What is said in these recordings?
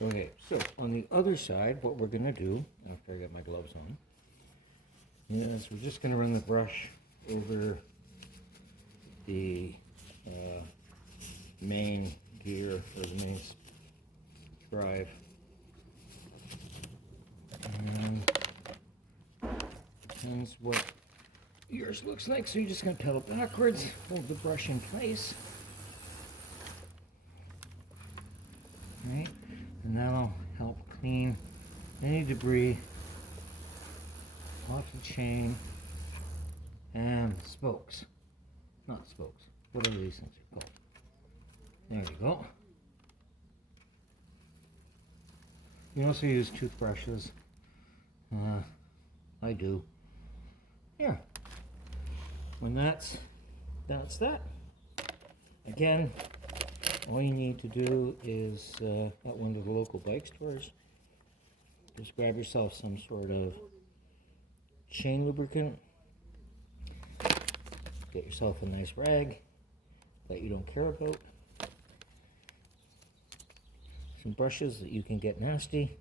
Okay, so on the other side, what we're going to do, after I get my gloves on, is we're just going to run the brush over the main gear, or the main drive. And that's what yours looks like. So you're just going to pedal backwards, hold the brush in place. Right? And that'll help clean any debris off the chain and spokes. Not spokes, whatever these things are called. There you go. You also use toothbrushes. I do. Yeah. When that's that. Again, all you need to do is at one of the local bike stores, just grab yourself some sort of chain lubricant. Get yourself a nice rag that you don't care about. Some brushes that you can get nasty,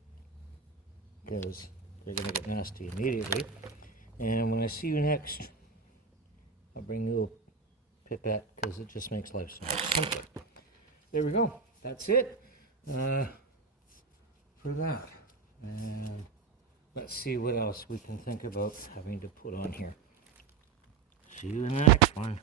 because they're going to get nasty immediately. And when I see you next, I'll bring you a pipette, because it just makes life so much simpler. There we go. That's it for that. And let's see what else we can think about having to put on here. See you in the next one.